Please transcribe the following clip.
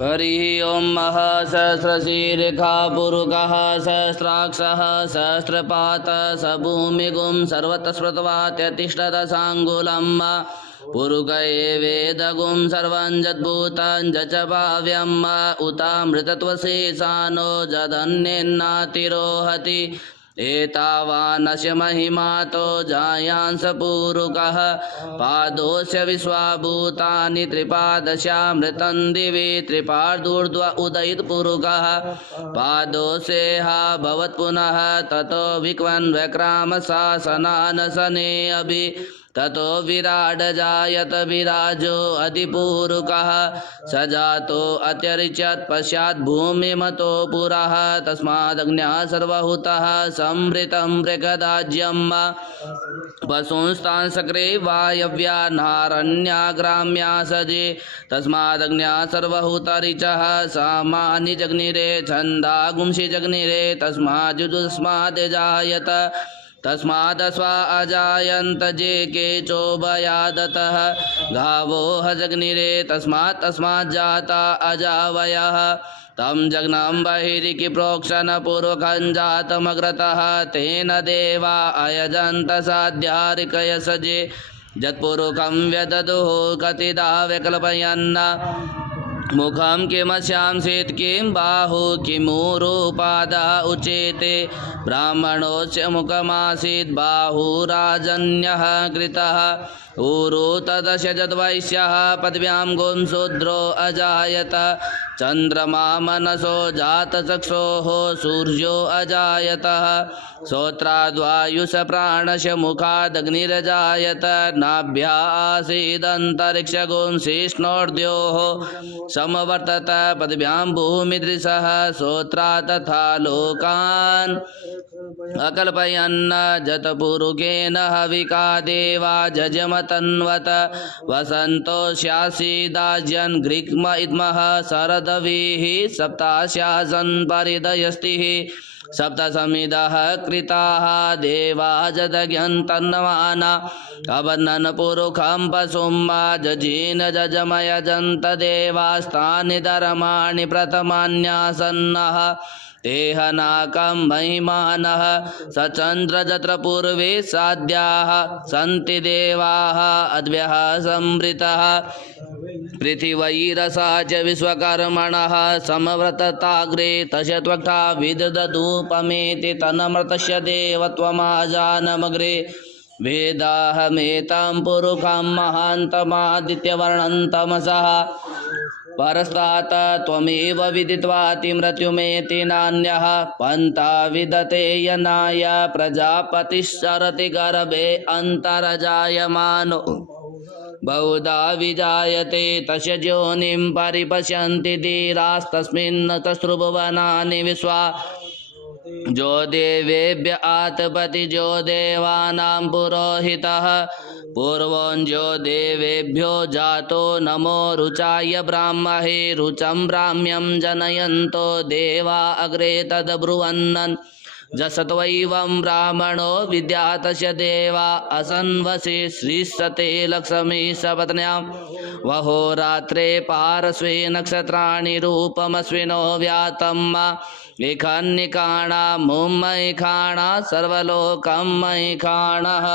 हरि ओम सहस्रशीर्षा पुरुषः सहस्राक्षः सहस्रपात स भूमिगुं सर्वतः स्मृत्वात्यतिष्ठदशाङ्गुलं पुरुष एवेदगुं सर्वं यद्भूतं च भाव्यं उतामृतत्वशेषानो जदन्येन्नातिरोहति एतावानस्य महिमातो जायांस पूरुकः पादोस्य विश्वाभूतानि त्रिपादस्यामृतं दिवि त्रिपादूर्ध्व उदयित पुरुकः पादोस्येह भवत्पुनः ततो विक्वन् व्यक्राम शासनानसने अभि ततो विराड जायत विराजो अधिपूरुकः स जातो अत्यरिच्यत् पश्चात् भूमिमतो पुरः तस्मादग्न्या सर्वहुतः संवृतं मृगदाज्यं वसुंस्तान् सक्रे वायव्या नारण्या ग्राम्या सजे तस्मादग्न्या सर्वहुतरिचः सामानि जग्निरे छन्दागुंसि जग्निरे तस्माद् जायत तस्मादस्वा अजायन्त जे केचोभयादतः गावो हजग्निरे तस्मात् जाता अजावयः तं जग्नं बहिरिकि प्रोक्षण पूर्वकं जातमग्रतः तेन देवा अयजन्त साध्यारिकयसजे यत्पुरुकं व्यददुः कतिदा व्यकल्पयन् मुखं किमस्यांसीत् किं बाहु किमूरुपादा उचेते ब्राह्मणोऽस्य मुखमासीत् बाहुराजन्यः कृतः ऊरु तदस्य यद्वैश्यः पदव्यां गुं शूद्रो अजायत चन्द्रमा मनसो जातचक्षोः सूर्यो अजायतः श्रोत्राद्वायुष प्राणस्य मुखादग्निरजायत नाभ्या आसीदन्तरिक्षगुं शिष्णोर्द्योः समवर्तत पदव्यां भूमिदृशः श्रोत्रा तथा लोकान् अकल्पयन् जतपुरुकेन हविका देवा जजमतन्वत वसन्तो स्यासीदाज्यन् ग्रीक्म इद्मः शरदवीः सप्तास्यासन् परिदयस्तिः सप्तसमिदः कृताः देवा जदज्ञन्तन्नमाना अबन्नन् पुरुखं पशुं जजीन जजमयजन्त देवास्तानि धर्माणि प्रथमान्यासन्नः तेहनाकं महिमानः सचन्द्रजत्र पूर्वे साध्याः सन्ति देवाः अद्भ्यः संवृतः पृथिवैरसा च विश्वकर्मणः समव्रतताग्रे तस्य त्वक्ता विदधूपमेति तन्मृतस्य देवत्वमाजानमग्रे वेदाहमेतं पुरुखं महान्तमादित्यवर्णं तमसः परस्तात् त्वमेव विदित्वाति मृत्युमेति नान्यः पन्था विदते यनाय प्रजापतिश्चरति गर्भे अन्तर्जायमानो बहुधा विजायते तस्य योनिं परिपश्यन्ति धीरास्तस्मिन् तस्रुभुवनानि विश्वा जो देवेभ्य आतपति जो देवानां पुरोहितः पूर्वोऽञ्जो देवेभ्यो जातो नमो रुचाय ब्राह्महे रुचं ब्राह्म्यं जनयन्तो देवा अग्रे तद्ब्रुवन् जसत्वैवं ब्राह्मणो विद्यातस्य देवा असन्वसि श्रीसते लक्ष्मी सपत्न्यां वहोरात्रे पार्श्वे नक्षत्राणि रूपमश्विनो व्यातं एखन्निकाणा मुम्मैखाणा सर्वलोकं मैखाणः।